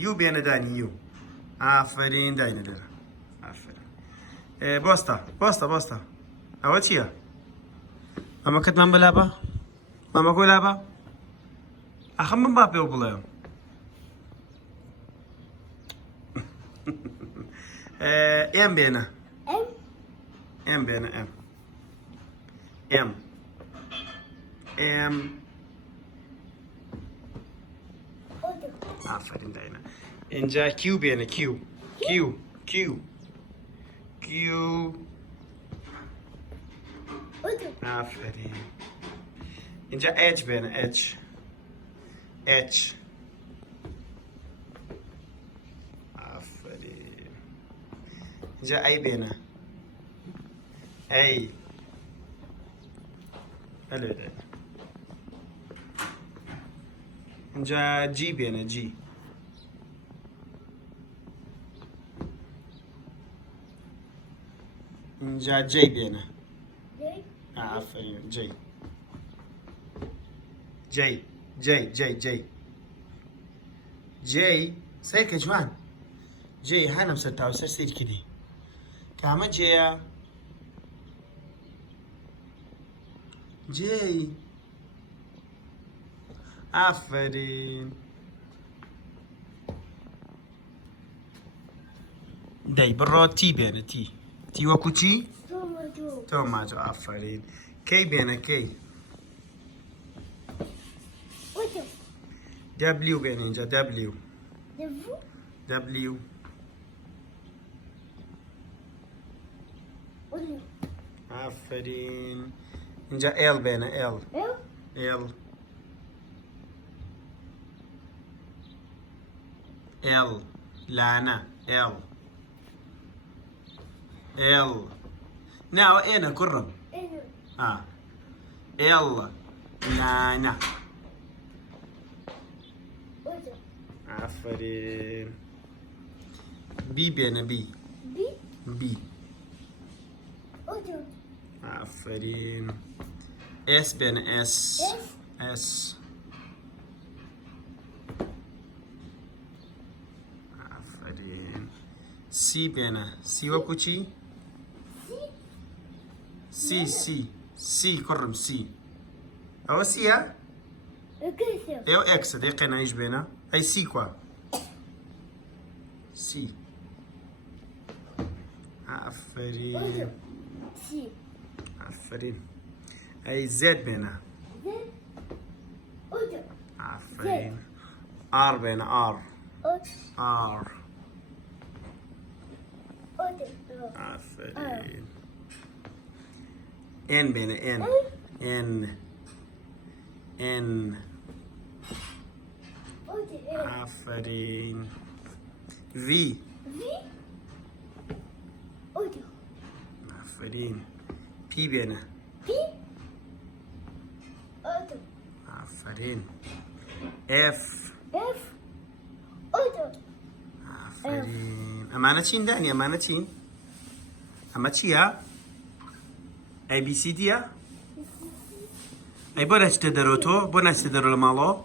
يو بين داني يو. آفرين داينا دير. آفرين. بوستا. أوتيا. ماما كنت مام بلابا. ماما كوي لابا. أخمم بابي وبلايم. ام بينا. ام بينا ام. آفرين داينا. إنجا كيو بينا كيو. آفرين. إنجا اتش بينا اتش. آفرين. إنجا اي بينا اي. حلو ده. إنجا جي بينا جي. إنجا جي بينا. آفرين جي. جي سير كجوان. جي هانا مسرتاو سير كدي. كاما جيا. جي. آفرين. داي برو تي بينا تي وكو تي. توماتو آفرين. كي بينا كي. دبليو بينا إنجا دبليو. آفرين. إنجا ال بينا ال. لانا ال. ناو انا كرم. ال لانا. آفرين. بي بينا بي. آفرين. اس بينا اس. آفرين. سي بينا سي وكوتشي. سي كرم سي. أو سي ها؟ أو إكس دقيقة إيش بينا؟ أي سي كوا. سي. آفرين. آفرين. أي زد بينا. آفرين. آر بينا آر. آفرين. ان بينا ان. آفرين. في. آفرين. بي بينا. آفرين. اف. آفرين. أمانتين داني أمانتين. أماتيا. أي بي سي دي. أي بونا تدرو تو بونا تدرو المالو.